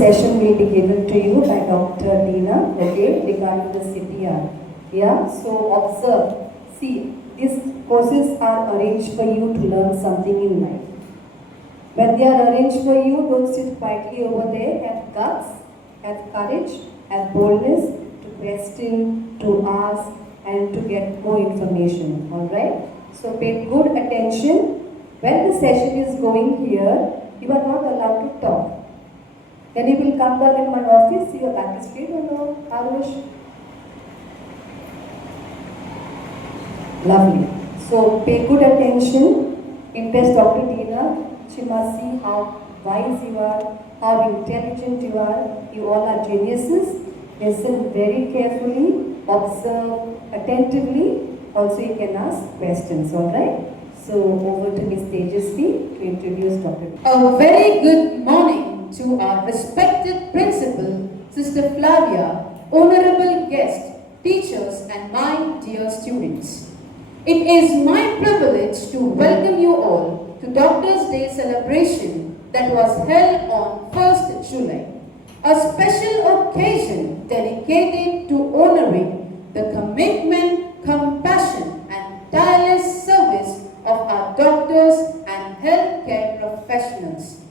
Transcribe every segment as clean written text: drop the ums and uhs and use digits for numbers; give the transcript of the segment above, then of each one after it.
Session will be given to you by Dr. Deena, okay, regarding the CPR. Yeah, so observe. See, these courses are arranged for you to learn something in life. When they are arranged for you, don't sit quietly over there. Have guts, have courage, have boldness to question, to ask, and to get more information. Alright? So pay good attention. When the session is going here, you are not allowed to talk. Then you will come down in my office, see your back is straight or no, Arush? Lovely. So pay good attention, impress Dr. Deena. She must see how wise you are, how intelligent you are. You all are geniuses. Listen very carefully, observe attentively. Also you can ask questions, alright? So over to Ms. Tejasvi to introduce Dr. Deena. A very good morning to our respected principal, Sister Flavia, honorable guests, teachers, and my dear students. It is my privilege to welcome you all to Doctors' Day celebration that was held on 1st July, a special occasion dedicated to honoring the commitment, compassion, and tireless service of our doctors and healthcare professionals.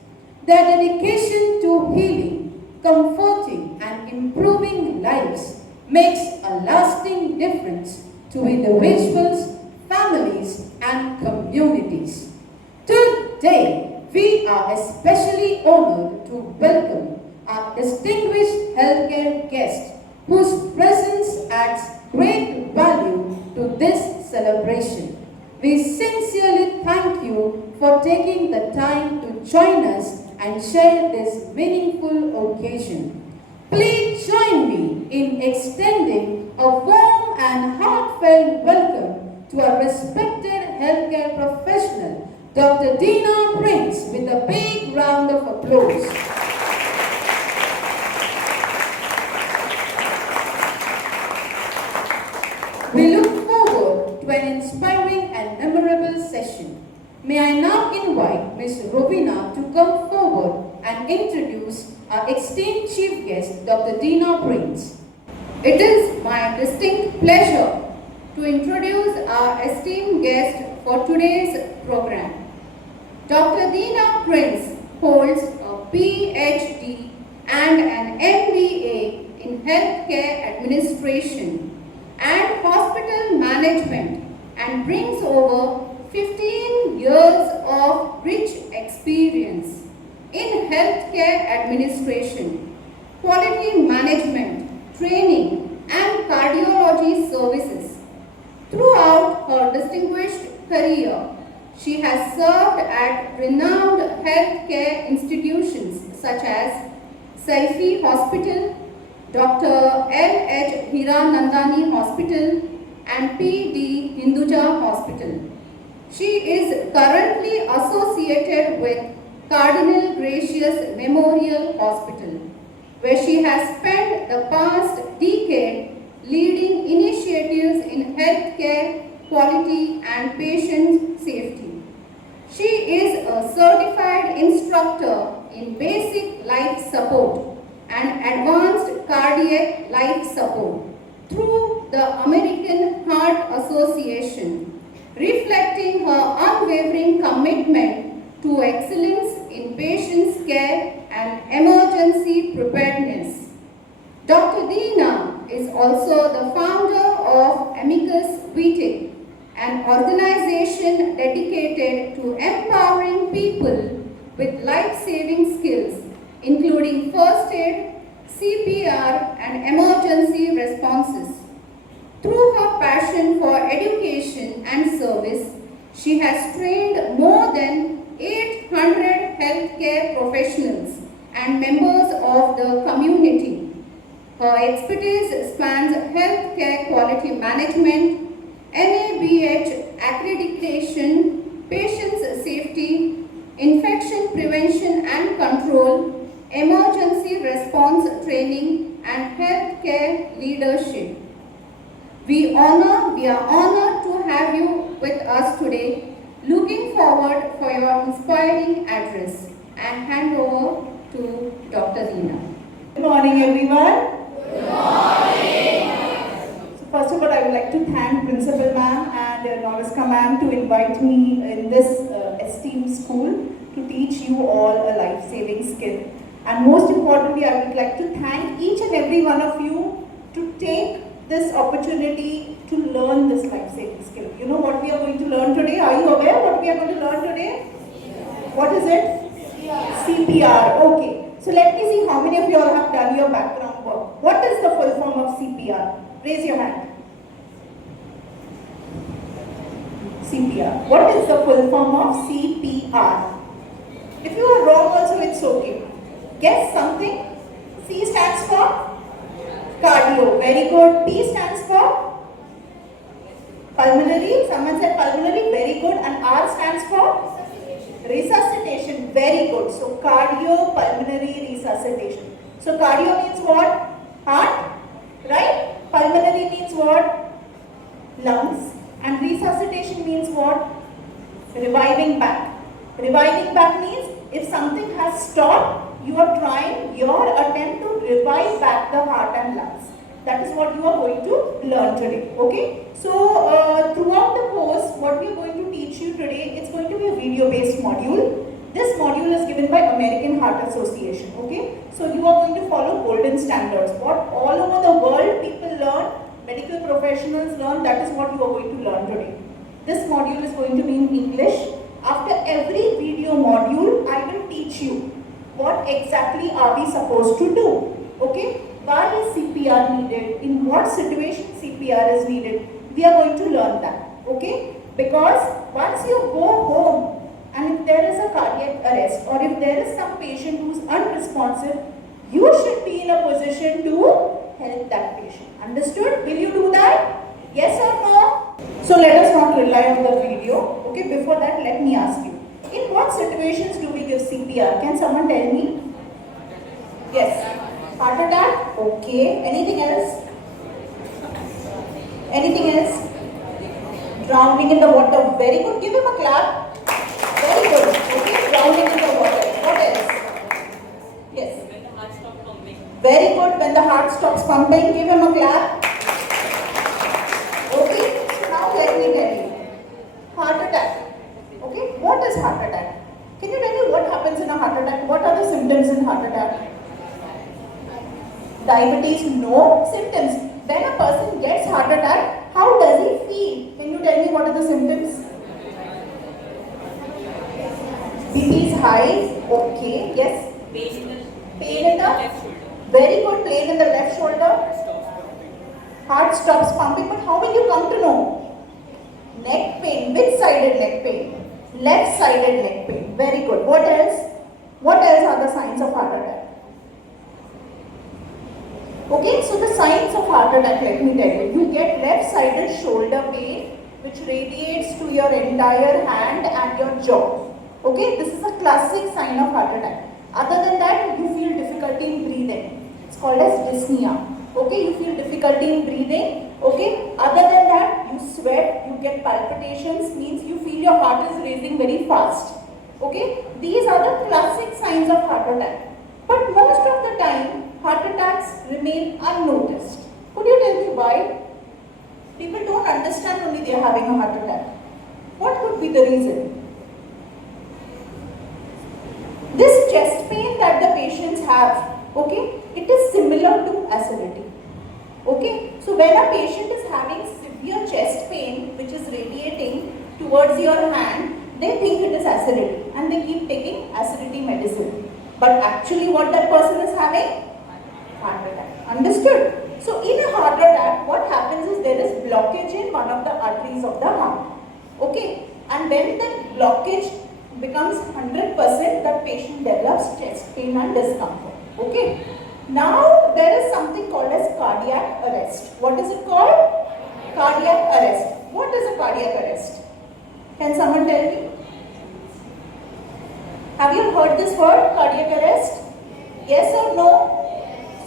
Their dedication to healing, comforting, and improving lives makes a lasting difference to individuals, families, and communities. Today, we are especially honored to welcome our distinguished healthcare guest, whose presence adds great value to this celebration. We sincerely thank you for taking the time to join us and share this meaningful occasion. Please join me in extending a warm and heartfelt welcome to our respected healthcare professional, Dr. Deena Prince, with a big round of applause. We look forward to an inspiring and memorable session. May I now invite Ms. Rovina to come forward and introduce our esteemed chief guest, Dr. Deena Prince. It is my distinct pleasure to introduce our esteemed guest for today's program. Dr. Deena Prince holds a PhD and an MBA in Healthcare Administration and Hospital Management and brings over 15 years of rich experience in healthcare administration, quality management, training, and cardiology services. Throughout her distinguished career, she has served at renowned healthcare institutions such as Saifi Hospital, Dr. L.H. Hiranandani Hospital, and P.D. Hinduja Hospital. She is currently associated with Cardinal Gracious Memorial Hospital, where she has spent the past decade leading initiatives in healthcare, quality, and patient safety. She is a certified instructor in basic life support and advanced cardiac life support through the American Heart Association, reflecting her unwavering commitment to excellence in patients' care and emergency preparedness. Dr. Deena is also the founder of Amicus Vitae, an organization dedicated to empowering people with life-saving skills, including first aid, CPR, and emergency responses. Through her passion for education and service, she has trained more than 800 healthcare professionals and members of the community. Her expertise spans healthcare quality management, NABH accreditation, patient safety, infection prevention and control, emergency response training, and healthcare leadership. We are honored to have you with us today. Looking forward for your inspiring address and hand over to Dr. Dr. Deena. Good morning, everyone. So first of all, I would like to thank Principal Ma'am and Noriska Ma'am to invite me in this esteemed school to teach you all a life-saving skill. And most importantly, I would like to thank each and every one of you to take this opportunity to learn this life-saving skill. You know what we are going to learn today? Are you aware what we are going to learn today? What is it? CPR. Okay. So let me see how many of you all have done your background work. What is the full form of CPR? Raise your hand. CPR. What is the full form of CPR? If you are wrong also, it's okay. Guess something. C stands for cardio. Very good. P stands for pulmonary. Someone said pulmonary. Very good. And R stands for resuscitation. Very good. So cardiopulmonary resuscitation. So cardio means what? Heart. Right? Pulmonary means what? Lungs. And resuscitation means what? Reviving back. Reviving back means if something has stopped, you are trying your attempt to revive back the heart and lungs. That is what you are going to learn today. Okay? So throughout the course, what we are going to teach you today, it's going to be a video-based module. This module is given by American Heart Association. Okay? So you are going to follow golden standards. What all over the world people learn, medical professionals learn, that is what you are going to learn today. This module is going to be in English. After every video module, I will teach you what exactly are we supposed to do. Okay? Why is CPR needed? In what situation CPR is needed? We are going to learn that. Okay? Because once you go home and if there is a cardiac arrest or if there is some patient who is unresponsive, you should be in a position to help that patient. Understood? Will you do that? Yes or no? So let us not rely on the video. Okay, before that let me ask you. In what situations do we give CPR? Can someone tell me? Yes. Heart attack? Okay. Anything else? Anything else? Drowning in the water. Very good. Give him a clap. Very good. Okay. Drowning in the water. What else? Yes. When the heart stops pumping. Very good. When the heart stops pumping, give him a clap. Okay. So now let me tell you. Heart attack. Okay. What is heart attack? Can you tell me what happens in a heart attack? What are the symptoms in heart attack? Diabetes, no symptoms. When a person gets heart attack, how does he feel? Can you tell me what are the symptoms? BP is high. Okay. Yes. Pain in the left shoulder. Very good. Pain in the left shoulder. Heart stops pumping. But how will you come to know? Neck pain. Which sided neck pain? Left sided neck pain. Very good. What else? What else are the signs of heart attack? Okay, so the signs of heart attack, let me tell you. You get left-sided shoulder pain which radiates to your entire hand and your jaw. Okay, this is a classic sign of heart attack. Other than that, you feel difficulty in breathing. It's called as dyspnea. Okay, you feel difficulty in breathing. Okay, other than that, you sweat, you get palpitations, means you feel your heart is racing very fast. Okay, these are the classic signs of heart attack. But most of the time, heart attacks remain unnoticed. Could you tell me why? People don't understand only they are having a heart attack. What could be the reason? This chest pain that the patients have, okay, it is similar to acidity. Okay, so when a patient is having severe chest pain which is radiating towards your hand, they think it is acidity and they keep taking acidity medicine. But actually what that person is having? Heart attack. Understood? So in a heart attack, what happens is there is blockage in one of the arteries of the heart. Okay? And when that blockage becomes 100%, that patient develops chest pain and discomfort. Okay? Now there is something called as cardiac arrest. What is it called? Cardiac arrest. What is a cardiac arrest? Can someone tell me? Have you heard this word, cardiac arrest? Yes or no?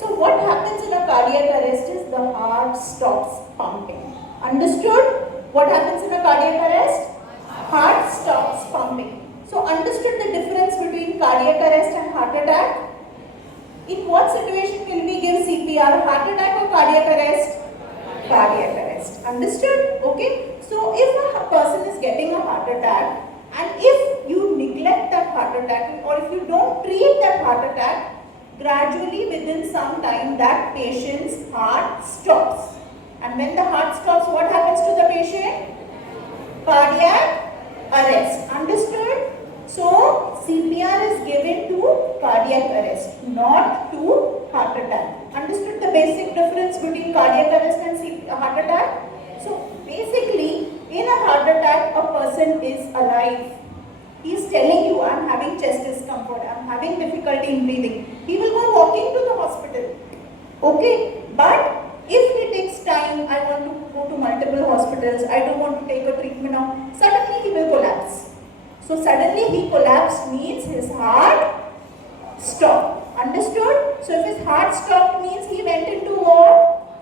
So what happens in a cardiac arrest is the heart stops pumping. Understood? What happens in a cardiac arrest? Heart stops pumping. So understood the difference between cardiac arrest and heart attack? In what situation will we give CPR? Heart attack or cardiac arrest? Cardiac arrest. Understood? Okay. So if a person is getting a heart attack, and if you neglect that heart attack, or if you don't treat that heart attack, gradually within some time that patient's heart stops. And when the heart stops, what happens to the patient? Cardiac arrest. Understood? So CPR is given to cardiac arrest, not to heart attack. Understood the basic difference between cardiac arrest and heart attack? So basically, in a heart attack, a person is alive. He is telling you, I am having chest discomfort, I am having difficulty in breathing. He will go walking to the hospital. Okay, but if he takes time, I want to go to multiple hospitals, I don't want to take a treatment now, suddenly he will collapse. So suddenly he collapsed means his heart stopped. Understood? So if his heart stopped means he went into what?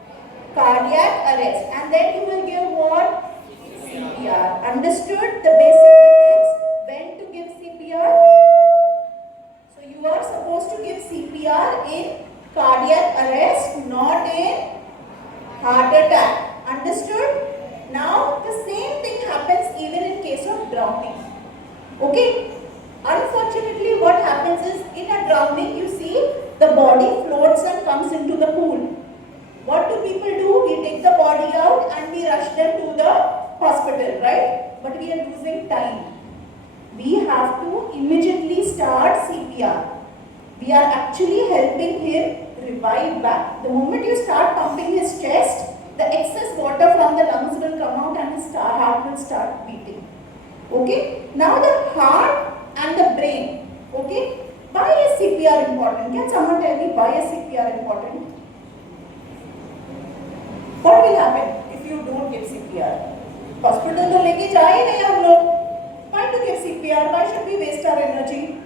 Cardiac arrest. And then you will give what? CPR. Understood the basic difference? When to give CPR? So you are supposed to give CPR in cardiac arrest, not in heart attack. Understood? Now the same thing happens even in case of drowning. Okay? Unfortunately, what happens is in a drowning, you see the body floats and comes into the pool. What do people do? We take the body out and we rush them to the hospital, right? But we are losing time. We have to immediately start CPR. We are actually helping him revive back. The moment you start pumping his chest, the excess water from the lungs will come out and his heart will start beating. Okay? Now the heart and the brain. Okay? Why is CPR important? Can someone tell me why is CPR important? What will happen if you don't give CPR? Hospital to leke ja hi nahi hum log. Why to give CPR? Why should we waste our energy?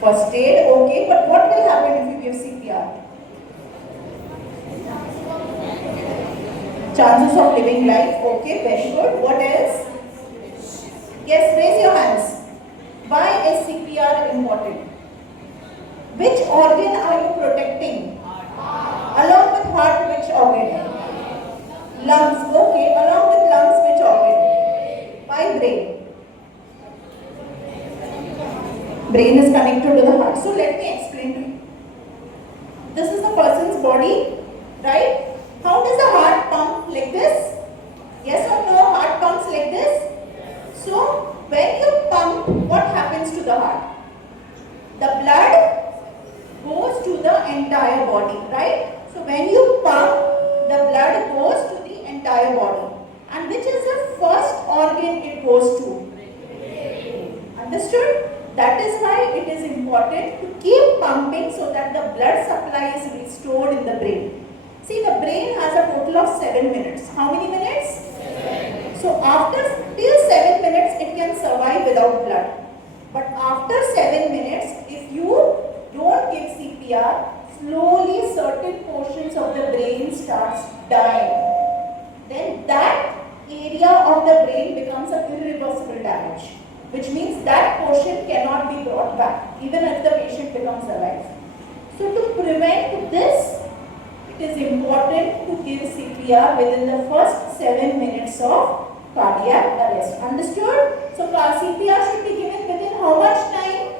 First aid, okay, but what will happen if you give CPR? Chances of living life, okay, very good. What else? Yes, raise your hands. Why is CPR important? Which organ are you protecting? Along with heart, which organ? Lungs, okay. Along with lungs, which organ? Why brain? Brain is connected to the heart. So let me explain to you. This is the person's body, right? How does the heart pump? Like this? Yes or no? Heart pumps like this? So when you pump, what happens to the heart? The blood goes to the entire body, right? So when you pump, the blood goes to the entire body. And which is the first organ it goes to? Understood? That is why it is important to keep pumping so that the blood supply is restored in the brain. See, the brain has a total of 7 minutes. How many minutes? 7. So after till 7 minutes, it can survive without blood. But after 7 minutes, if you don't give CPR, slowly certain portions of the brain starts dying. Then that area of the brain becomes an irreversible damage, which means that portion cannot be brought back, even if the patient becomes alive. So to prevent this, it is important to give CPR within the first 7 minutes of cardiac arrest. Understood? So CPR should be given within how much time?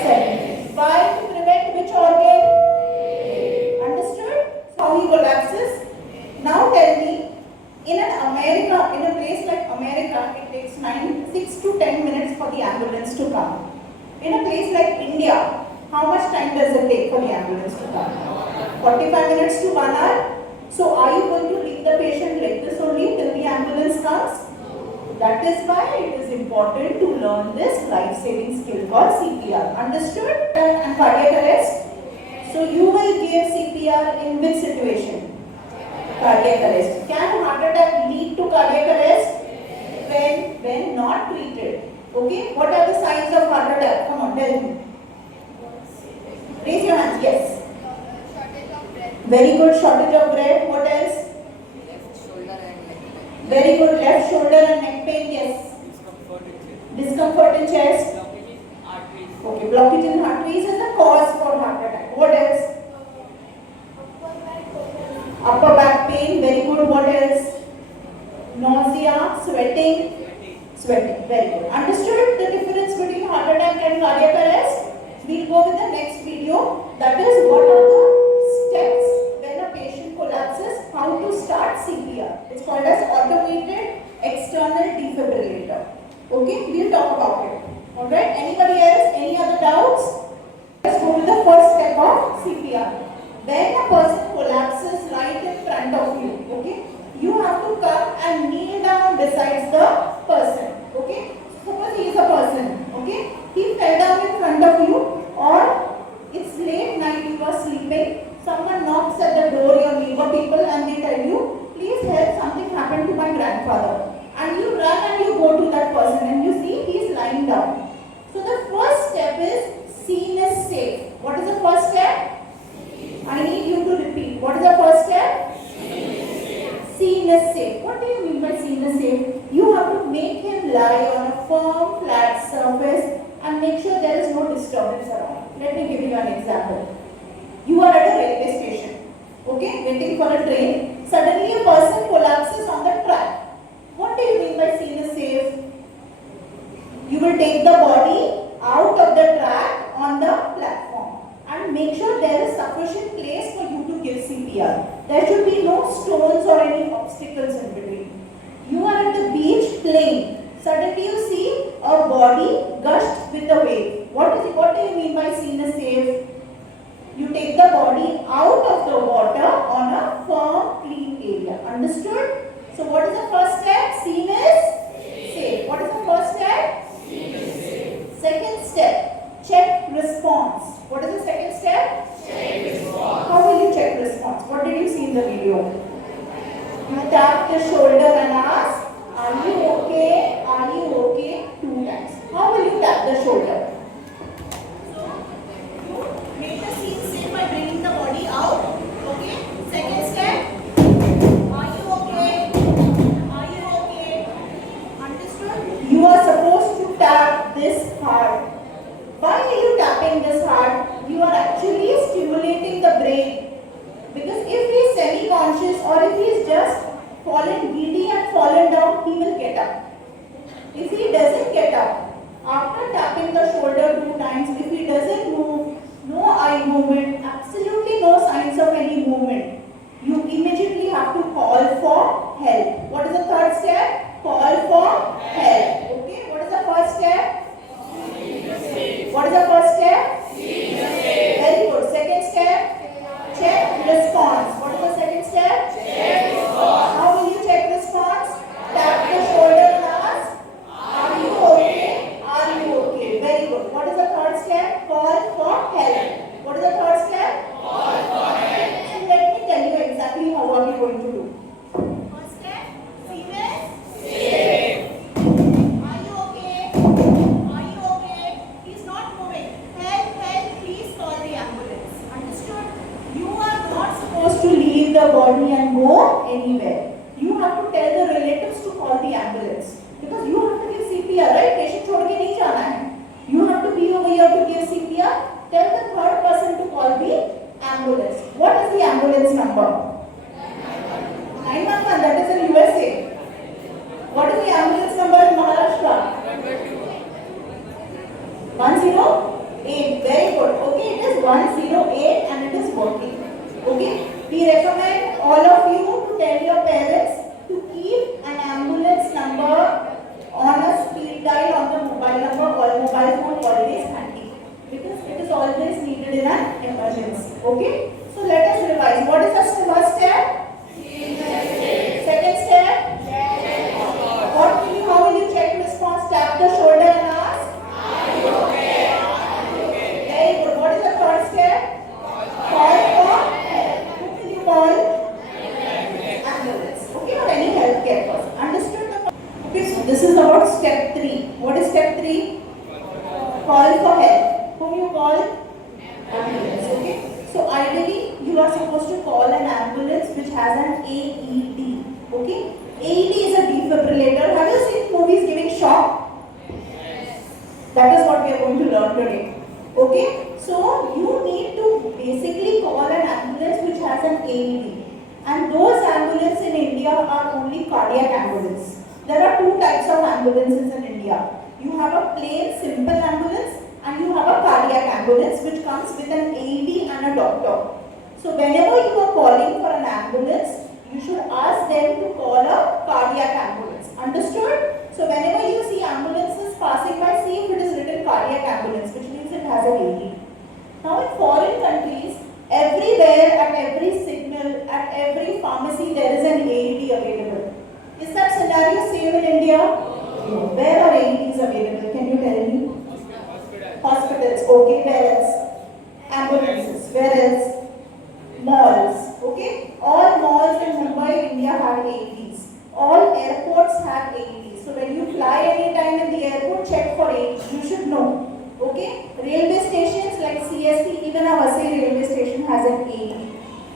7 minutes. Why? To prevent which organ? Understood? So how he collapses? Now tell me, in a place like America, it takes 6 to 10 minutes for the ambulance to come. In a place like India, how much time does it take for the ambulance to come? 45 minutes to 1 hour. So are you going to leave the patient like this only till the ambulance comes? That is why it is important to learn this life-saving skill called CPR. Understood? And cardiac arrest. So you will give CPR in which situation? Cardiac arrest. Can heart attack lead to cardiac arrest? When not treated. Okay? What are the signs of heart attack? Come on, tell me. Raise your hands. Yes. Very good, shortage of breath. What else? Very good, left shoulder and neck pain. Yes. Discomfort in chest. Okay, blockage in arteries is the cause for heart Very good. Understood the difference between heart attack and cardiac arrest? We'll go with the next video. That is what are the steps when a patient collapses, how to start CPR. It's called as automated external defibrillator. Okay, we'll talk about it. Alright, anybody else? Any other doubts? Let's go to the first step of CPR. When a person collapses right in front of you, okay, you have to come and kneel down beside the person. Okay, suppose he is a person. Okay, he fell down in front of you, or it's late night, you are sleeping. Someone knocks at the door, your neighbor people, and they tell you, please help, something happened to my grandfather. And you run and you go to that person and you see he is lying down. So the first step is scene is safe. What is the first step? I need you to repeat. What is the first step? Scene is safe. What do you mean by scene is safe? You have to make him lie on a firm, flat surface and make sure there is no disturbance around. Let me give you an example. You are at a railway station, okay, waiting for a train. Suddenly a person collapses on the track. What do you mean by scene is safe? You will take the body out of the track on the platform and make sure there is sufficient place for you to give CPR. There should be no stones or any obstacles in between. You are at the beach playing. Suddenly you see a body gushed with a wave. What do you mean by scene is safe? You take the body out of the water on a firm, clean area. Understood? So what is the first step? Scene is safe. What is the first step? Second step, check response. What is the second step? Check response. How will you check response? What did you see in the video? You tap the shoulder and ask, are you okay? Are you okay? 2 times. How will you tap the shoulder? So, you make the scene safe by bringing the body out. Okay. Second step, are you okay? Are you okay? Understood? You are supposed to tap this hard. Why are you tapping this hard? You are actually stimulating the brain. Because if he is semi-conscious or if he is just fallen giddy and fallen down, he will get up. If he doesn't get up, after tapping the shoulder 2 times, if he doesn't move, no eye movement, absolutely no signs of any movement, you immediately have to call for help. What is the third step? Call for help. Okay, what is the first step? What is the first step? Very good. Second step? Check response. What is the second step? Check response. How will you check response? Tap the shoulder and ask, are you okay? Are you okay? Very good. What is the third step? Call for help. What is the third step? Call for help. So let me tell you exactly how are we going to do. First step, serious. Safe. Are you okay? Are you okay? He's not moving. Help, help, please call the ambulance. Understood? You are not supposed to leave the body and go anywhere. You have to tell the relatives to call the ambulance. Because you have to give CPR, right? Patient छोड़ के नहीं जाना है. You have to be over here to give CPR. Tell the third person to call the ambulance. What is the ambulance number? 911. That is in USA. What is the ambulance number in Maharashtra? 108. Very good. Okay, it is 108 and it is working. Okay. We recommend all of you to tell your parents to keep an ambulance number on a speed dial on the mobile number or mobile phone always handy, because it is always needed in an emergency. Okay. So let us revise. What is the first step? Second step? How will you check response? Tap the shoulder and ask, Are you okay? very good. What is the third step? Call for help. Who will you call? Ambulance. Okay, or any healthcare person. Understood? Okay, so this is about step 3. What is step 3? Call for help. Whom you call? Ambulance. Okay. So ideally, you are supposed to call an ambulance which has an AED. Okay. AED is a defibrillator. Have you seen movies giving shock? That is what we are going to learn today. Okay. So you need to basically call an ambulance which has an AED. And those ambulances in India are only cardiac ambulance. There are 2 types of ambulances in India. India. You have a plain simple ambulance and you have a cardiac ambulance which comes with an AED and a doctor. So whenever you are calling for an ambulance, you should ask them to call a cardiac ambulance. Understood? So whenever you see ambulances passing by, see if it is written cardiac ambulance, which means it has an AED. Now in foreign countries, everywhere, at every signal, at every pharmacy, there is an AED available. Is that scenario same in India? No. Where are AEDs available? Can you tell me? Hospitals. Okay. Where else? Ambulances. Where else? Malls. Okay. All malls in Mumbai, India have AEDs. All airports have AEDs. So when you fly anytime in the airport, check for AEDs. You should know. Okay. Railway stations like CST, even our Vasai railway station has an AED.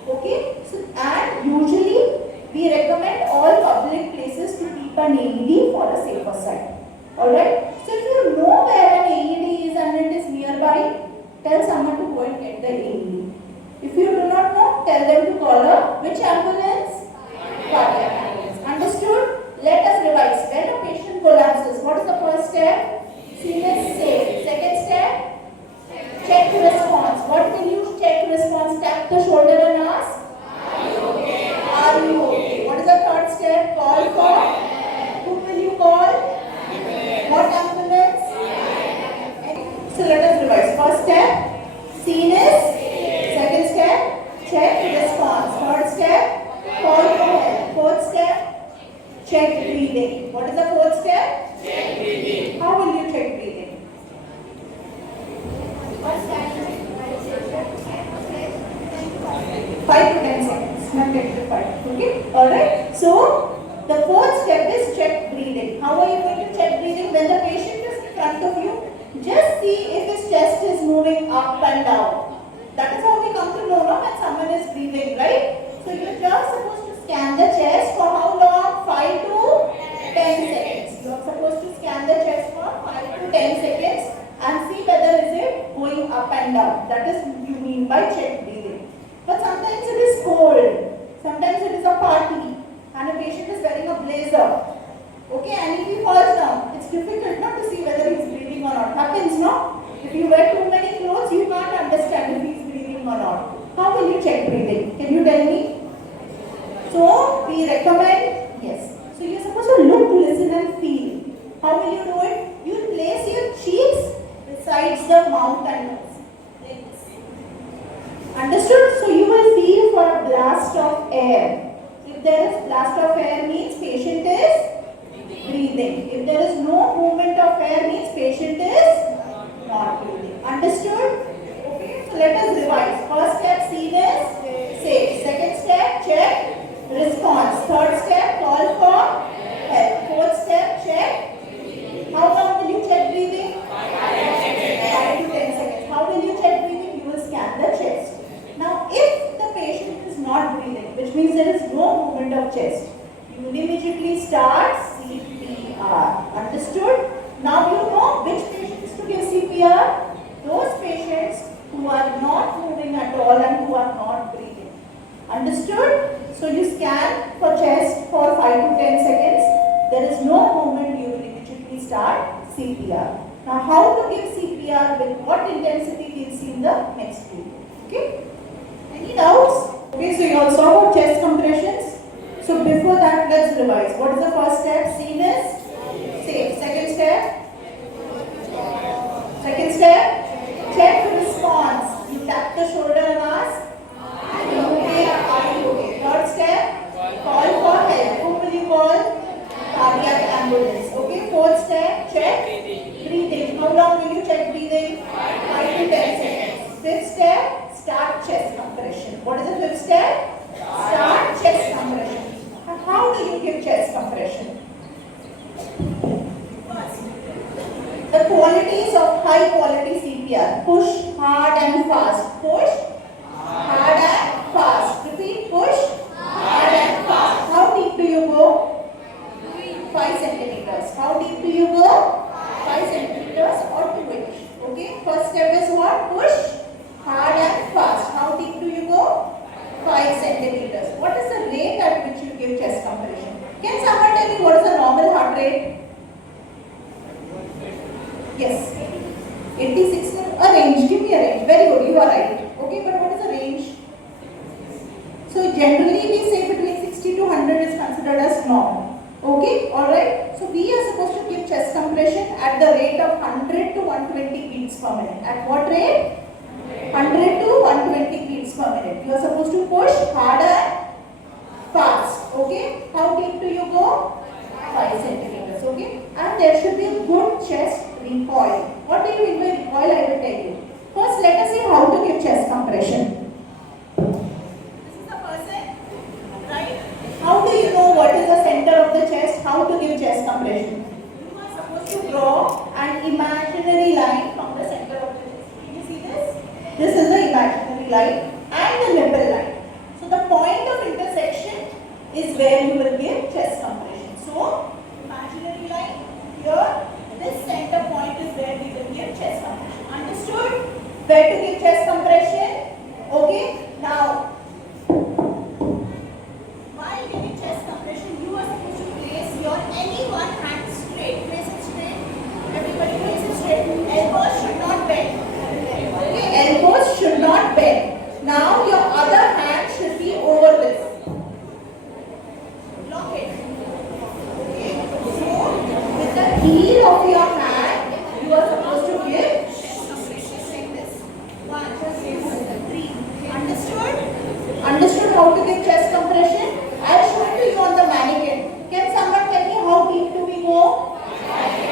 Okay. So and usually we recommend all public places to keep an AED for a safer side. Alright? So if you know where an AED is and it is nearby, tell someone to go and get the AED. If you do not know, tell them to call a which ambulance? Cardiac ambulance. Understood? Let us revise. When a patient collapses, what is the first step? Seamless safe. Second step? Check response. What will you check response? Tap the shoulder and ask? Are you okay? What is the third step? Call for? Who will you call? What ambulance? So let us revise. First step, scene is. Second step, check response. Third step, call for help. Fourth step, check breathing. What is the fourth step? Check breathing. How will you check breathing? 5 to 10 seconds, not 10 to 5. Okay? Alright? So, the fourth step is check breathing. How are you going to check breathing? When the patient is in front of you, just see if his chest is moving up and down. That is how we come to know when someone is breathing, right? So, you're just supposed to scan the chest for how long? 5 to 10 seconds. You're supposed to scan the chest for 5 to 10 seconds and see whether is it going up and down. That is what you mean by check breathing. But sometimes it is cold, sometimes it is a party and a patient is wearing a blazer. Okay, and if he falls down, it's difficult not to see whether he is breathing or not. Happens, no? If you wear too many clothes, you can't understand if he is breathing or not. How will you check breathing? Can you tell me? So, we recommend, yes. So, you're supposed to look, listen and feel. How will you do it? You place your cheeks besides the mouth and nose. Understood? So you will feel for a blast of air. If there is blast of air means patient is breathing. If there is no movement of air means patient is not breathing. Understood? Okay. So let us revise. First step, seen is safe. Second step, check response. Third step, call for help. Fourth step, check. How long will you check breathing? 5 to 10 seconds. How will you check breathing? You will scan the chest. Now, if the patient is not breathing, which means there is no movement of chest, you will immediately start CPR. Understood? Now you know which patients to give CPR. Those patients who are not moving at all and who are not breathing. Understood? So you scan for chest for 5 to 10 seconds. There is no movement, you will immediately start CPR. Now how to give CPR, with what intensity, we'll see in the next video. Okay? Any doubts? Okay, so you all saw about chest compressions. So before that, let's revise. What is the first step? Seen is safe. Second step? Second step? Check response. You tap the shoulder and ask, are you okay? Are you okay? Third step? Call for help. Who will you call? Cardiac ambulance. Okay, fourth step? Check breathing. How long will you check breathing? 5 to 10 seconds. Fifth step? Start chest compression. What is the fifth step? Start chest compression. How do you give chest compression? The qualities of high quality CPR. Push hard and fast. Push hard and fast. Repeat. Push hard and fast. How deep do you go? 5 centimeters. How deep do you go? 5 centimeters or 2 inch. Okay. First step is what? Push hard and fast. How deep do you go? 5 centimeters. What is the rate at which you give chest compression? Can someone tell me what is the normal heart rate? line and the nipple line. So the point of intersection is where you will give chest compression. So imaginary line here, this center point is where we will give chest compression. Understood? Where to give chest compression? Okay. Now, while giving chest compression, you are supposed to place your any one hand straight. Place it straight. Everybody place it straight. Elbows should not bend. Okay, elbows should not bend. Now your other hand should be over this. Lock it. Okay. So with the heel of your hand, you are supposed to give chest compression like this. 1, 2, 3. Understood? Understood how to give chest compression? I'll show it to you on the mannequin. Can someone tell me how deep do we go?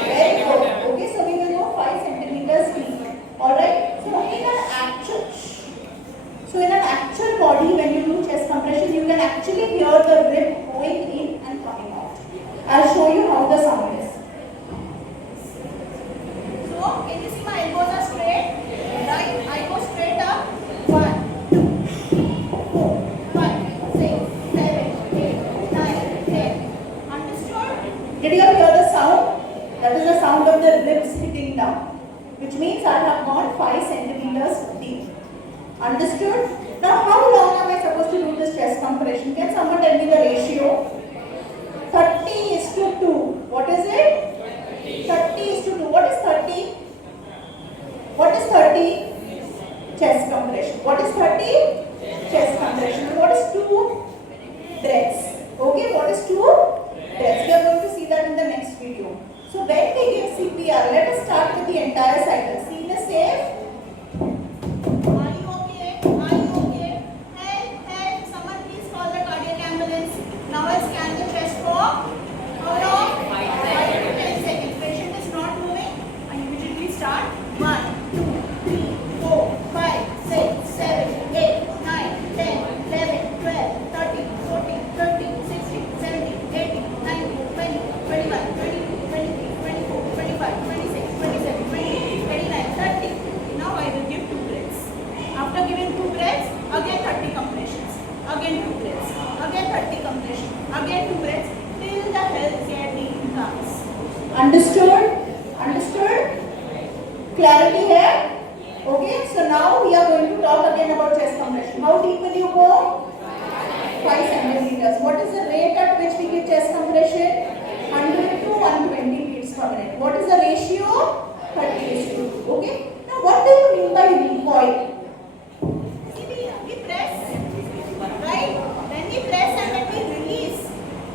Very good. Okay, so we will go 5 centimeters deep. Alright? So in an actual body, when you do chest compression, you can actually hear the rib going in and coming out. I'll show you how the sound is. So, can you see my elbows are straight? Right? I go straight up. 1, 2, 4, 5, 6, 7, 8, 9, 10. Understood? Did you hear the sound? That is the sound of the ribs hitting down, which means I have gone 5 centimeters deep. Understood? Now, how long am I supposed to do this chest compression? Can someone tell me the ratio? 30:2. What is it? 30:2. What is 30? What is 30? Chest compression. What is 30? Chest compression. And what is 2? Breaths. Okay, what is 2? Breaths. We are going to see that in the next video. So when we give CPR, let us start with the entire cycle. Scene is safe. Are you okay? Are you okay? Help, help. Someone please call the cardiac ambulance. Now I'll scan the chest for how long? 5 to 10 seconds. Patient is not moving. I immediately start. 1, 2, 3, 4, 5, 6, 7, 8, 9, 10, 11, 12, 13, 14, 15, 16, 17, 18, 19, 20, 21, 22, 23, 24, 25, 26, 27, 28, 29, 30. Now I will give 2 breaths. After giving 2 breaths, again 30 compressions. Again 2 breaths. Again 30 compressions. Again 2 breaths till the healthcare team comes. Understood? Understood? Clarity here? Okay, so now we are going to talk again about chest compression. How deep will you go? 5 centimeters. What is the rate at which we give chest compression? 100 to 120 beats per minute. What is the ratio? 30:2. Okay. Now what do you mean by recoil? See, we press, right? When we press and when we release,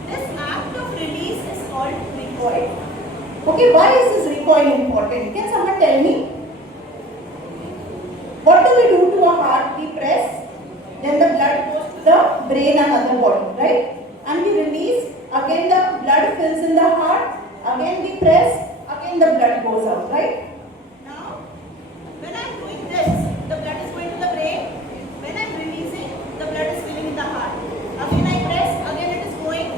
this act of release is called recoil. Okay, why is this recoil important? Can someone tell me? What do we do to our heart? We press, then the blood goes to the brain and other body, right? And we release, again the blood fills in the heart, again we press, again the blood goes out, right? Now, when I am doing this, the blood is going to the brain. When I am releasing, the blood is filling in the heart. Again I press, again it is going.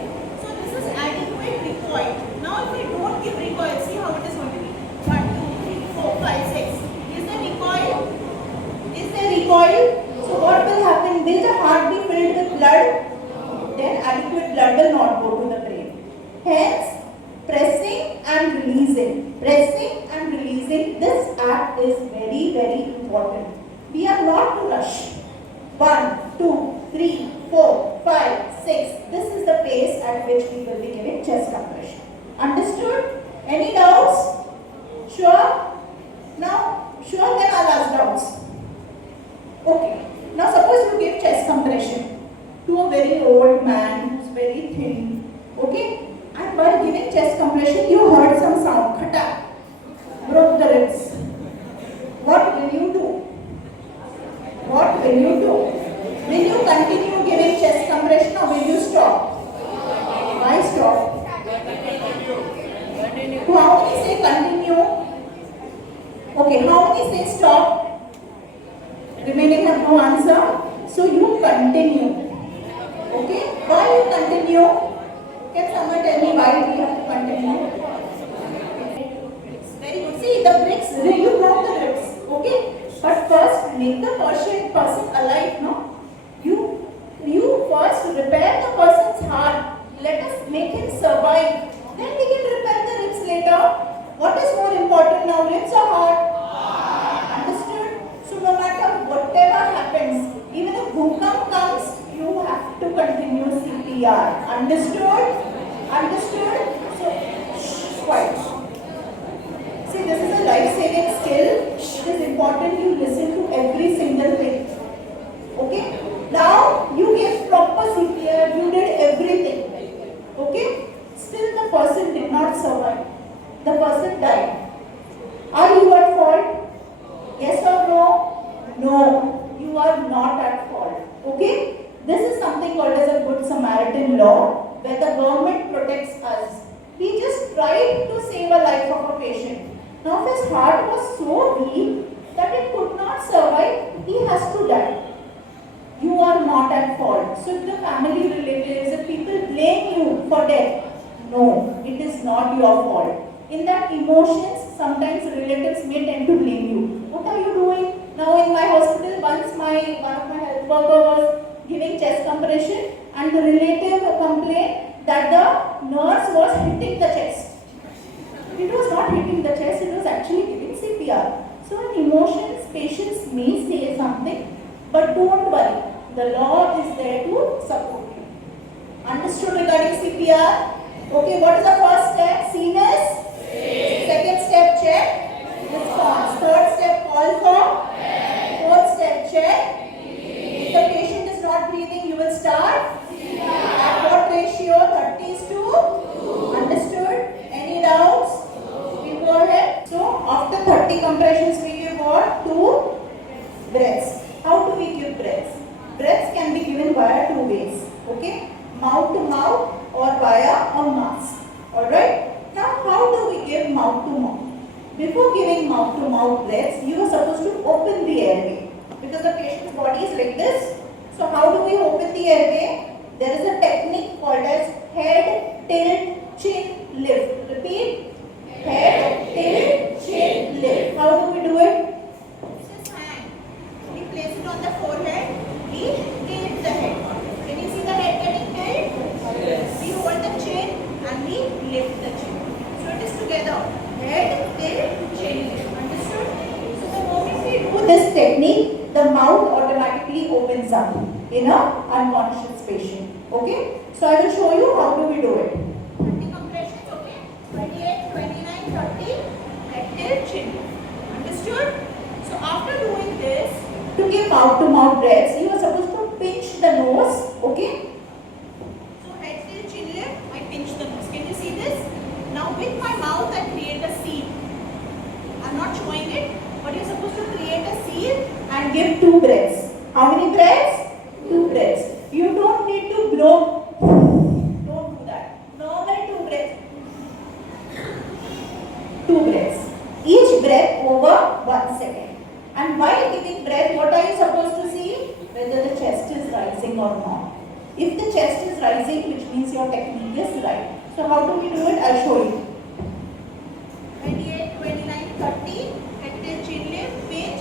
So this is adequate recoil. Now if we don't give recoil, see how it is going to be. 1, 2, 3, 4, 5, 6. Is there recoil? Is there recoil? So what will happen? Will the heart be filled with blood? Then adequate blood will not go to the brain. Hence, pressing and releasing. Pressing and releasing. This act is very, very important. We are not to rush. 1, 2, 3, 4, 5, 6. This is the pace at which we will be giving chest compression. Understood? Any doubts? Sure? Now, sure, then I'll ask doubts. Okay. Now suppose you give chest compression to a very old man who's very thin. Okay? And while giving chest compression, you heard some sound. Khatak. Broke the ribs. What will you do? What will you do? Will you continue giving chest compression or will you stop? Why stop? How many say continue? Okay, how many say stop? Remaining have no answer. So you continue. Okay? Why you continue? Can someone tell me why we have to continue? Very good. See the bricks, you broke the ribs. Okay? But first make the person alive, no? You first repair the person's heart. Let us make him survive. Then we can repair the ribs later. What is more important now, ribs or heart? Understood? So no matter whatever happens, even if bhukam comes, you have to continue CPR. Understood? Understood? So, quiet. See, this is a life-saving skill. It is important you listen to every single thing. Okay? Now, you gave proper CPR, you did everything. Okay? Still the person did not survive. The person died. Are you at fault? Yes or no? No, you are not at fault. Okay? This is something called as a Good Samaritan law, where the government protects us. He just tried to save a life of a patient. Now his heart was so weak that it could not survive. He has to die. You are not at fault. So if the family relatives, if people blame you for death, no, it is not your fault. In that emotions, sometimes relatives may tend to blame you. What are you doing? Now in my hospital, once one of my health worker was giving chest compression and the relative complained that the nurse was hitting the chest. It was not hitting the chest, it was actually giving CPR. So in emotions, patients may say something, but don't worry. The law is there to support you. Understood regarding CPR? Okay, what is the first step? Sinus. Second step, check. Response. Third step, call for. Fourth step, check. If the patient is not breathing, you will start. At what ratio? 30:2. Understood? Any doubts? You go ahead. So, after 30 compressions, we give what? 2 breaths. How do we give breaths? Breaths can be given via 2 ways. Okay? Mouth to mouth or via a mask. Alright? Now, how do we give mouth to mouth? Before giving mouth to mouth breaths, you are supposed to open the airway. Because the patient's body is like this. So, how do we open the airway? There is a technique called as head, tilt, chin, lift. Repeat. Head, tilt, chin, lift. How do we do it? This hand. We place it on the forehead. We tilt the head. Can you see the head getting tilted? Yes. We hold the chin and we lift the chin. So it is together. Head, tilt, chin, lift. Understood? So the moment we do this technique, the mouth automatically opens up in a unconscious patient. Okay? So I will show you how do we do it. 30 compressions, okay? 28, 29, 30. Head, tilt, chin. Understood? So after doing this, to give mouth-to-mouth breaths, you are supposed to pinch the nose, okay? So head till chin lift, I pinch the nose. Can you see this? Now with my mouth I create a seal. I'm not showing it, but you're supposed to create a seal and give 2 breaths. How many breaths? 2 breaths. You don't need to blow. Don't do that. Normal 2 breaths. 2 breaths. Each breath over 1 second. And while giving breath, what are you supposed to see? Whether the chest is rising or not. If the chest is rising, which means your technique is right. So how do we do it? I'll show you. 28, 29, 30. Head till chin lift, pinch.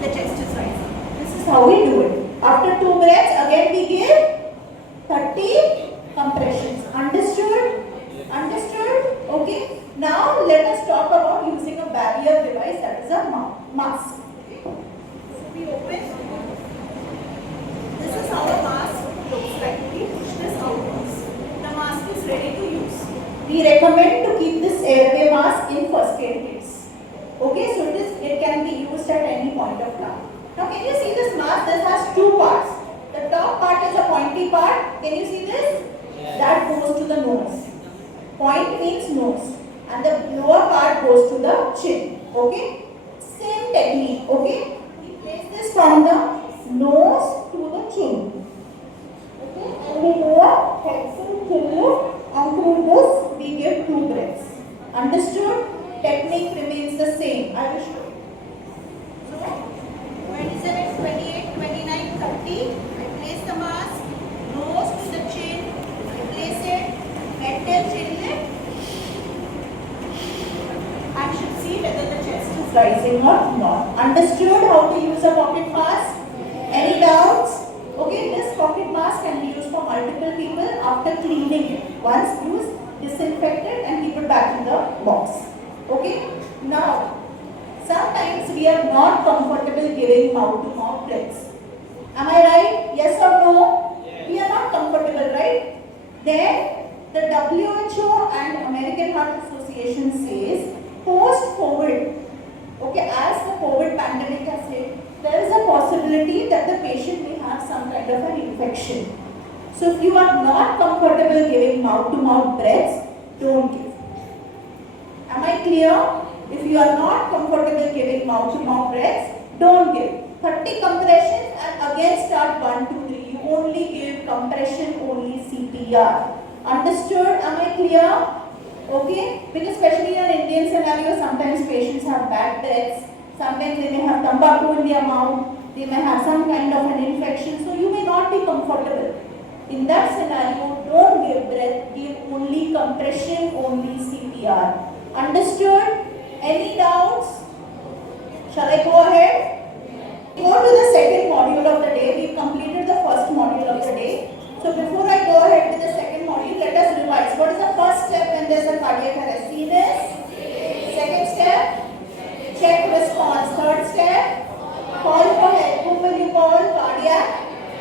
The chest is rising. This is how we do it. After 2 breaths, again we give 30 compressions. Understood? Understood? Okay. Now let us talk about using a barrier device, that is a mask. Okay. So we open. This is how a mask looks like. We push this outwards. The mask is ready to use. We recommend to keep this airway mask in first aid kits. Okay, so it can be used at any point of time. Now can you see this mask? This has 2 parts. The top part is a pointy part. Can you see this? Yes. That goes to the nose. Point means nose. And the lower part goes to the chin. Okay? Same technique. Okay? We place this from the nose to the chin. Okay? And we do a head to chin lift, and through this we give 2 breaths. Understood? Technique remains the same. I will show you. So 27, 28, 29, 30. I place the mask, nose to the chin. I place it, head till chin lift. I should see whether the chest is rising pressing or not. Understood how to use a pocket mask? Any doubts? Okay, this pocket mask can be used for multiple people after cleaning it. Once used, disinfect it and keep it back in the box. Okay, now sometimes we are not comfortable giving mouth-to-mouth breaths. Am I right? Yes or no? Yes. We are not comfortable, right? Then the WHO and American Heart Association says post-COVID, okay, as the COVID pandemic has hit, there is a possibility that the patient may have some kind of an infection. So if you are not comfortable giving mouth-to-mouth breaths, don't give. Am I clear? If you are not comfortable giving mouth-to-mouth breaths, don't give. 30 compressions and again start 1, 2, 3. You only give compression, only CPR. Understood? Am I clear? Okay? Because especially in an Indian scenario, sometimes patients have bad breaths. Sometimes they may have tobacco in their mouth. They may have some kind of an infection. So you may not be comfortable. In that scenario, don't give breath. Give only compression, only CPR. Understood? Any doubts? Shall I go ahead? Go to the second module of the day. We've completed the first module of the day. So before I go ahead with the second module, let us revise. What is the first step when there's a cardiac arrest? See this? Second step, check response. Third step, call for help. Whom will you call? Cardiac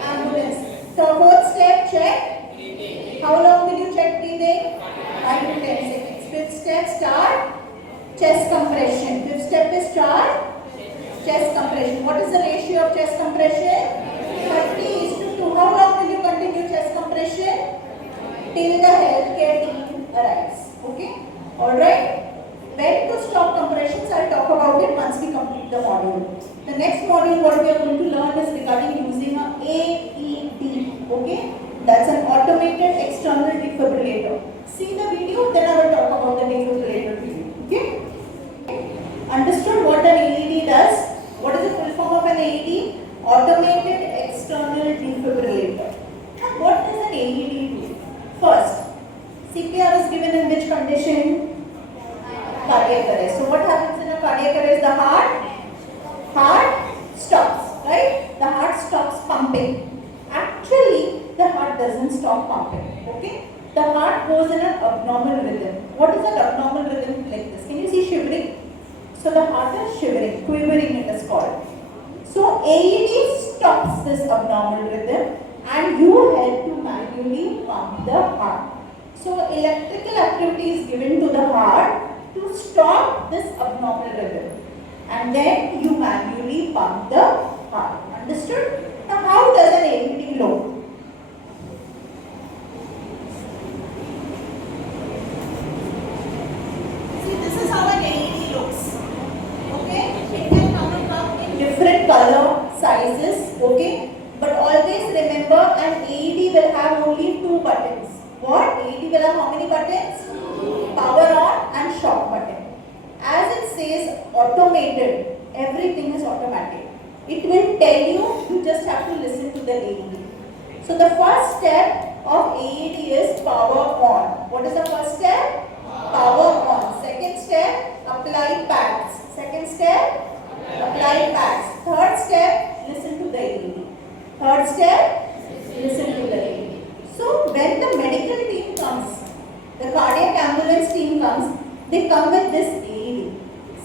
ambulance. So fourth step, check. How long will you check breathing? 5 to 10 seconds. Fifth step, start chest compression. Fifth step is start chest compression. What is the ratio of chest compression? 30:2. How long will you continue chest compression? Till the healthcare team arrives. Okay? Alright? When to stop compressions, I'll talk about it once we complete the module. The next module, what we are going to learn is regarding using a AED. Okay? That's an automated external defibrillator. See the video, then I will talk about the defibrillator to you. Okay? Understood what an AED does? What is the full form of an AED? Automated external defibrillator. Now, what does an AED do? First, CPR is given in which condition? Cardiac arrest. So what happens in a cardiac arrest? The heart stops, right? The heart stops pumping. Actually, the heart doesn't stop pumping. Okay? The heart goes in an abnormal rhythm. What is an abnormal rhythm like this? Can you see shivering? So the heart is shivering, quivering it is called. So AED stops this abnormal rhythm and you help to manually pump the heart. So electrical activity is given to the heart to stop this abnormal rhythm. And then you manually pump the heart. Understood? Now how does an AED look? See, this is how an AED looks. Okay? It can come in different color, sizes. Okay? But always remember an AED will have only 2 buttons. What? AED will have how many buttons? Power on and shock button. As it says automated, everything is automatic. It will tell you just have to listen to the AED. So the first step of AED is power on. What is the first step? Power on. Second step, apply pads. Second step, apply pads. Third step, listen to the AED. Third step, listen to the AED. So when the medical team comes, the cardiac ambulance team comes, they come with this AED.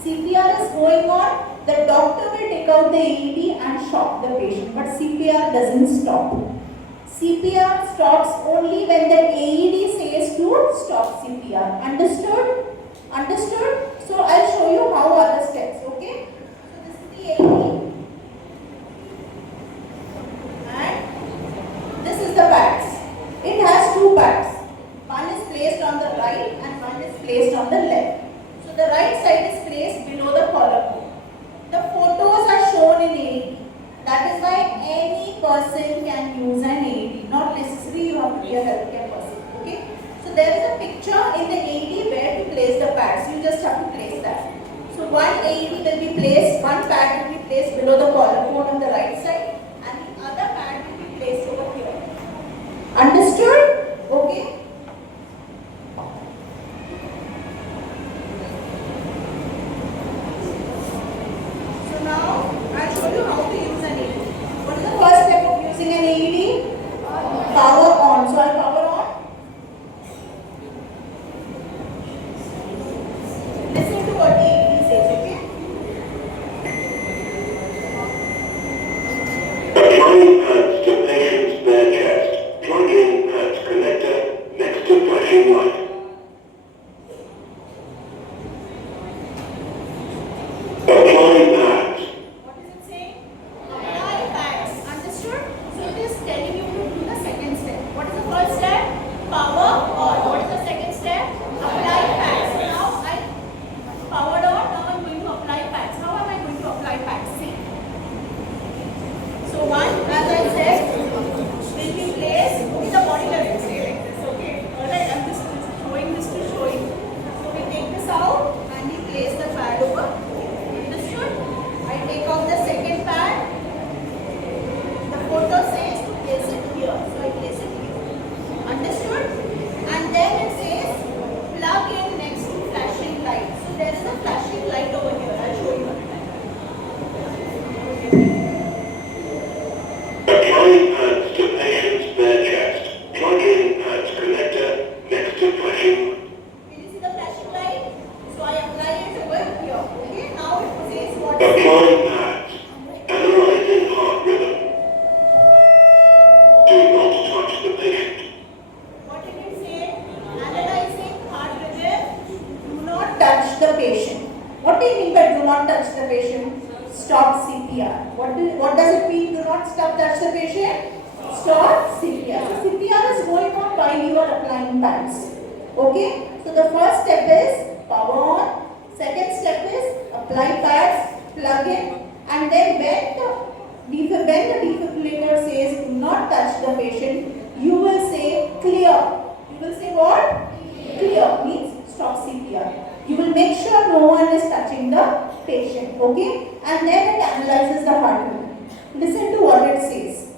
CPR is going on. The doctor will take out the AED and shock the patient, but CPR doesn't stop. CPR stops only when the AED says to stop CPR. Understood? Understood? So I'll show you how are the steps, okay? So this is the AED. And this is the pads. It has 2 pads. One is placed on the right and one is placed on the left. So the right side is placed below the collarbone. The photos are shown in AED. That is why any person can use an AED. Not necessarily you have to be a healthcare person. Okay? So there is a picture in the AED where to place the pads. You just have to place that. So one AED will be placed, one pad will be placed below the collarbone on the right side and the other pad will be placed over here. Understood? Okay? Applying pads to patient's bare chest. Plug in pads connector next to flashing. Can you see the flashing light? So I apply it over here. Okay, now it says what? Applying pads. Analyzing heart rhythm. Do not touch the patient. What did it say? Analyzing heart rhythm. Do not touch the patient. What do you mean by do not touch the patient? Stop CPR. What does it mean? Do not touch the patient? Stop CPR. So CPR is going on while you are applying pads. Okay? So the first step is power on. Second step is apply pads, plug in, and then when the defibrillator says do not touch the patient, you will say clear. You will say what? Clear means stop CPR. You will make sure no one is touching the patient. Okay? And then it analyzes the heart rhythm. Listen to what it says.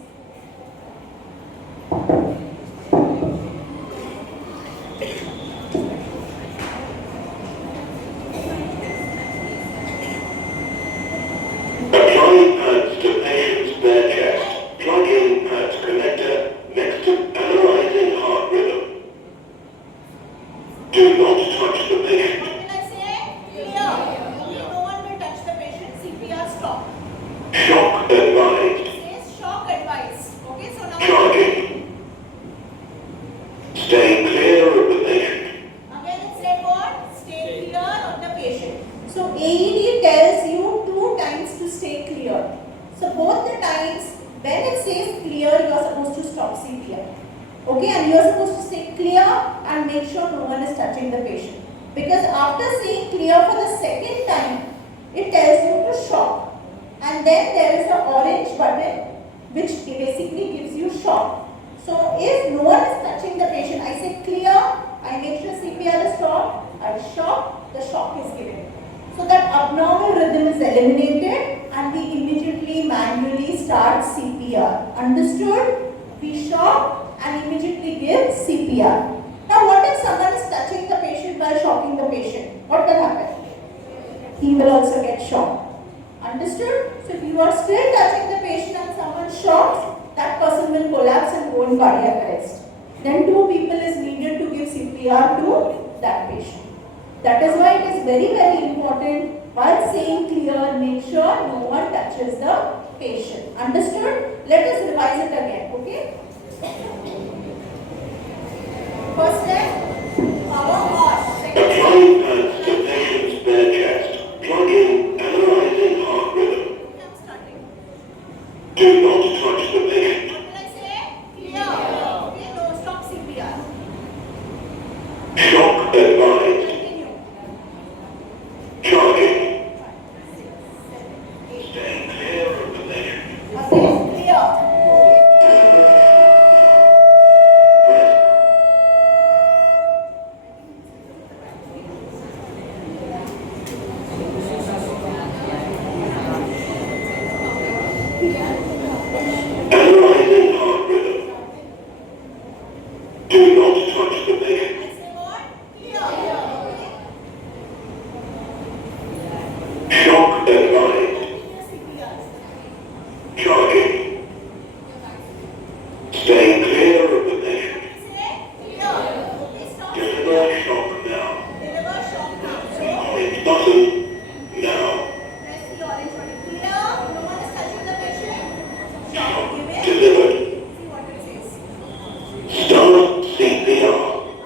Applying pads to patient's bare chest. Plug in pads connector next to analyzing heart rhythm. Do not touch the patient. What will I say? Clear. Okay, no one will touch the patient. CPR stop. Shock advised. It says shock advice. Okay, so now Charging. Stay clear of the patient. again it said what? Stay clear of the patient. So AED tells you 2 times to stay clear. So both the times when it says clear, you are supposed to stop CPR. Okay, and you are supposed to stay clear and make sure no one is touching the patient. Because after saying clear for the second time, it tells you to shock. And then there is the orange button which basically gives you shock. So if no one is touching the patient, I say clear, I make sure CPR is stopped, I shock, the shock is given. So that abnormal rhythm is eliminated and we immediately manually start CPR. Understood? We shock and immediately give CPR. Now what if someone is touching the patient while shocking the patient? What will happen? He will also get shocked. Understood? So if you are still touching the patient and someone shocks, that person will collapse and go in cardiac arrest. Then 2 people is needed to give CPR to that patient. That is why it is very, very important while saying clear, make sure no one touches the patient. Understood? Let us revise it again. Okay? First step, power on. Second step, Applying pads to patient's bare chest. Plug in analyzing heart rhythm. I'm starting. Do not touch the patient. What will I say? Clear. Okay, no, stop CPR. Shock advised. Continue. Charging. Stay clear of the patient. Again, clear. Analyzing heart rhythm. Do not touch the patient. I say what? Clear. Shock advised. Continue CPR. Charging. Stay clear of the patient. Say clear. Okay, stop Deliver CPR. shock now. Deliver shock now. So, Orange button now. press the orange button. Clear. No one is touching the patient. Shock given. Delivered. See what it says. Start CPR.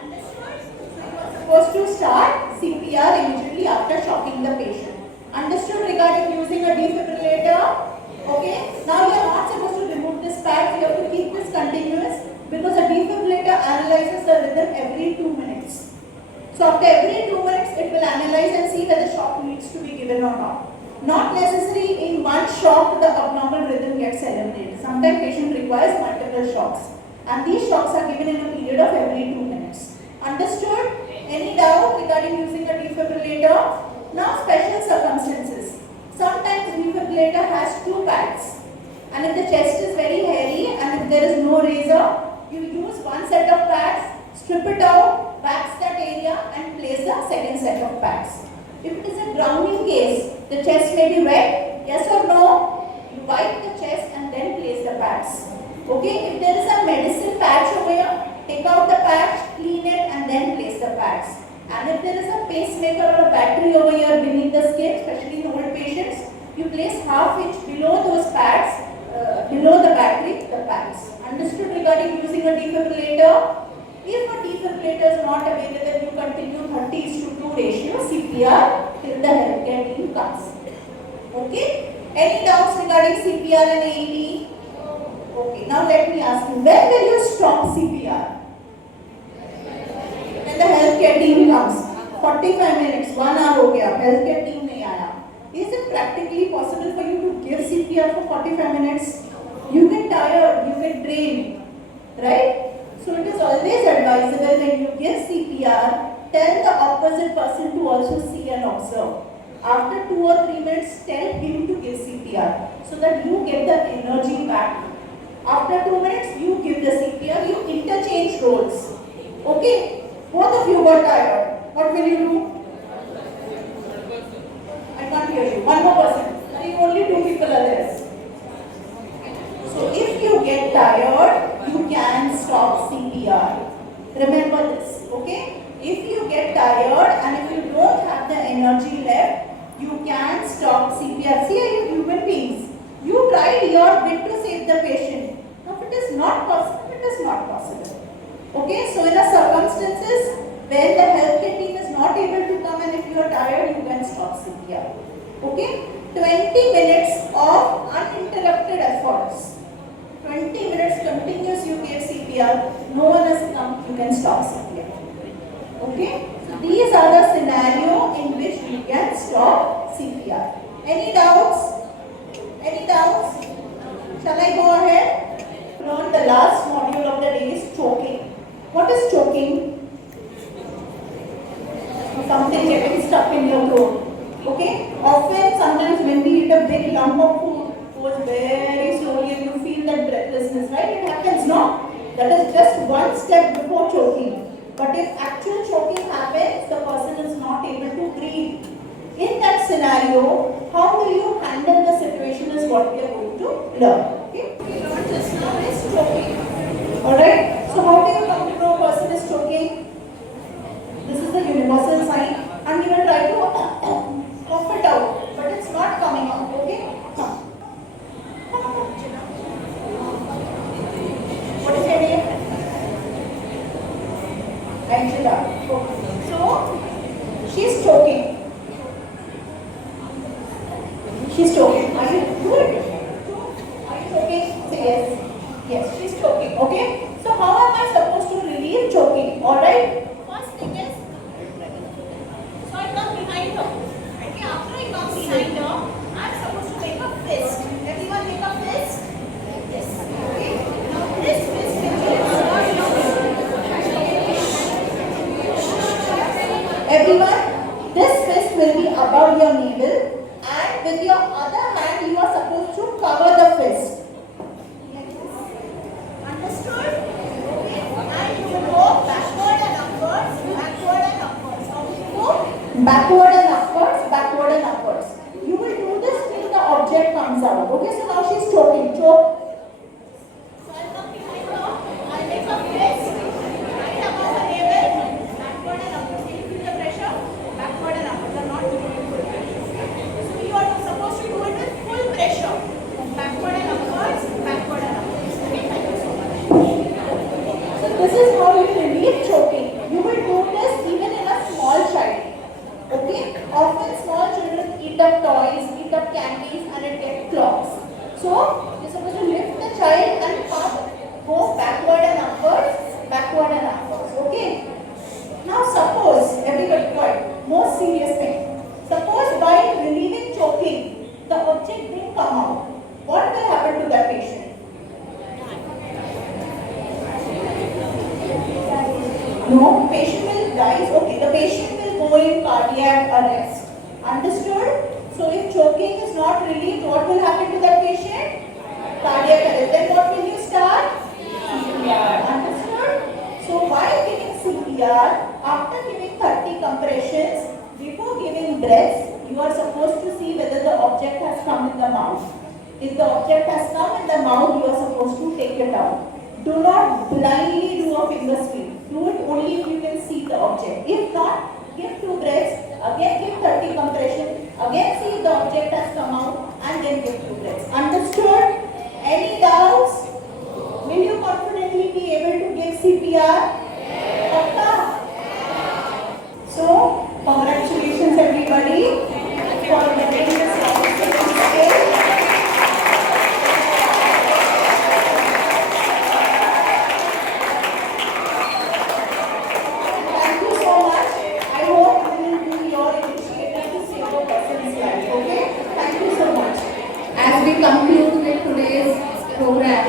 Understood? So you are supposed to start CPR immediately after shocking the patient. Understood regarding using a defibrillator? Okay. Now you are not supposed to remove this pad. You have to keep this continuous because a defibrillator analyzes the rhythm every 2 minutes. So after every 2 minutes, it will analyze and see whether shock needs to be given or not. Not necessarily in one shock the abnormal rhythm gets eliminated. Sometimes patient requires multiple shocks. And these shocks are given in a period of every 2 minutes. Understood? Any doubt regarding using a defibrillator? Now special circumstances. Sometimes defibrillator has 2 pads. And if the chest is very hairy and if there is no razor, you use one set of pads, strip it out, wax that area and place the second set of pads. If it is a drowning case, the chest may be wet, yes or no? You wipe the chest and then place the pads. Okay, if there is a medicine patch over here, take out the patch, clean it and then place the pads. And if there is a pacemaker or a battery over here beneath the skin, especially in old patients, you place ½ inch below those pads, below the battery, the pads. Understood regarding using a defibrillator? If a defibrillator is not available, you continue 30:2 ratio CPR till the healthcare team comes. Okay? Any doubts regarding CPR and AED? Okay, now let me ask you, when will you stop CPR? When the healthcare team comes. 45 minutes, 1 hour हो गया, healthcare team नहीं आया. Is it practically possible for you to give CPR for 45 minutes? You get tired, you get drained, right? So it is always advisable when you give CPR, tell the opposite person to also see and observe. After 2 or 3 minutes, tell him to give CPR so that you get the energy back. After 2 minutes, you give the CPR, you interchange roles. Okay? Both of you got tired. What will you do? I can't hear you. One more person. I think only 2 people are there. So if you get tired, you can stop CPR. Remember this, okay? If you get tired and if you don't have the energy left, you can stop CPR. See, are you human beings? You tried your bit to save the patient. Now, if it is not possible, it is not possible. Okay, so in the circumstances where the healthcare team is not able to come and if you are tired, you can stop CPR. Okay, 20 minutes of uninterrupted efforts. 20 minutes continuous you give CPR, no one has come, you can stop CPR. Okay, so these are the scenario in which you can stop CPR. Any doubts? Any doubts? Shall I go ahead? On the last module of the day is choking. What is choking? Something getting stuck in your throat. Okay? Often, sometimes when we eat a big lump of food, goes very slowly and you feel that breathlessness, right? It happens, no? That is just one step before choking. But if actual choking happens, the person is not able to breathe. In that scenario, how do you handle the situation is what we are going to learn. Okay? We learned just now is choking. Alright? So how do you come to know a person is choking? This is the universal sign and you will try to cough it out. But it's not coming out. Okay? What is your name? Angela. So, she's choking. She's choking. Are you good? Are you choking? Say yes. Yes, she's choking. Okay? So, how am I supposed to relieve choking? Alright? First thing is, so I come behind her. Okay, after I come behind her, I'm supposed to make a fist. Everyone make a fist? Yes. Okay? Now, this fist will be everyone, this fist will be above your navel and with your other hand you are supposed to cover the fist. Understood? Okay. And you will go backward and upwards, backward and upwards. How do you go? Backward and upwards, backward and upwards. You will do this till the object comes out. Okay, so now she's choking. Choke. So I'll come behind her. I'll make a fist right above her navel, backward and upwards. Backward and upwards are not doing it full pressure. So you are supposed to do it with full pressure. Backward and upwards, backward and upwards. Okay, thank you so much. So this is how you relieve choking. You will do this even in a small child. Okay? Often small children eat up toys, eat up candies and it gets clogs. So you're supposed to lift the child and go backward and upwards, backward and upwards. Okay? Now suppose, everybody quiet, most serious thing. Suppose by relieving choking, the object didn't come out. What will happen to that patient? No, patient will die. Okay, the patient will go in cardiac arrest. Understood? So if choking is not relieved, what will happen to that patient? Cardiac arrest. Then what will you start? CPR. Understood? So while giving CPR, after giving 30 compressions, before giving breaths, you are supposed to see whether the object has come in the mouth. If the object has come in the mouth, you are supposed to take it out. Do not blindly do a finger sweep. Do it only if you can see the object. If not, give 2 breaths, again give 30 compression, again see if the object has come out and then give 2 breaths. Understood? Any doubts? Will you confidently be able to give CPR? Pakka? So, congratulations everybody for getting this skill. Thank you so much. I hope you will do your initiative to save a person's life. Okay? Thank you so much. As we conclude with today's program,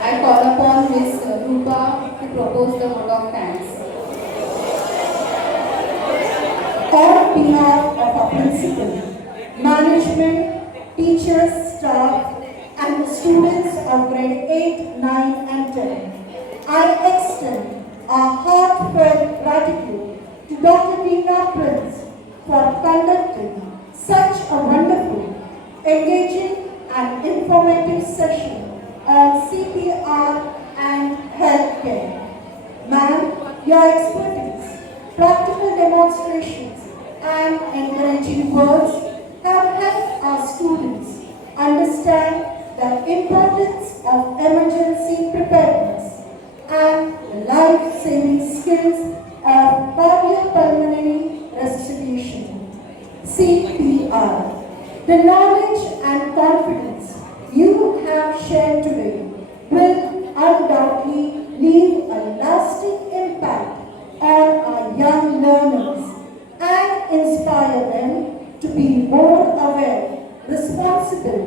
I call upon Ms. Rupa to propose the vote of thanks. On behalf of our principal, management, teachers, staff, and the students of grade 8, 9, and 10, I extend our heartfelt gratitude to Dr. Deena Prince for conducting such a wonderful, engaging, and informative session on CPR and healthcare. Ma'am, your expertise, practical demonstrations, and encouraging words have helped our students understand the importance of emergency preparedness and the life-saving skills of cardiopulmonary resuscitation, CPR. The knowledge and confidence you have shared today will undoubtedly leave a lasting impact on our young learners and inspire them to be more aware, responsible,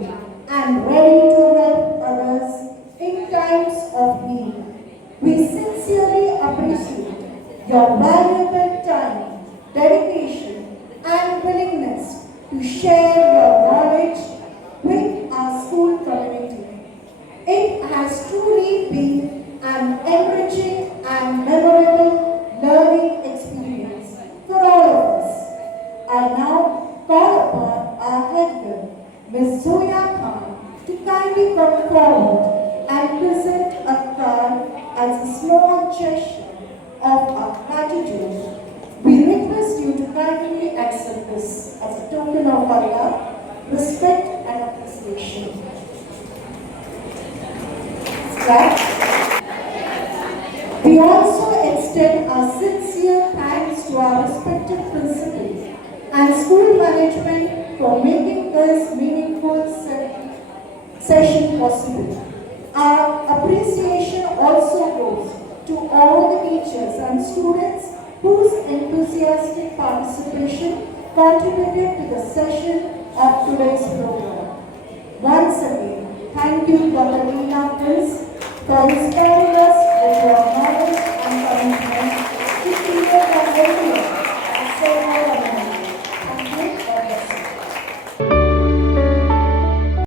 and ready to help others in times of need. We sincerely appreciate your valuable time, dedication, and willingness to share your knowledge with our school community. It has truly been an enriching and memorable learning experience for all of us. I now call upon our head girl, Ms. Zoya Khan, to kindly come forward and present a card as a small gesture of our gratitude. We request you to kindly accept this as a token of our love, respect, and appreciation. Right? We also extend our sincere thanks to our respected principals and school management for making this meaningful session possible. Our appreciation also goes to all the teachers and students whose enthusiastic participation contributed to the session of today's program. Once again, thank you, Dr. Deena Prince, for inspiring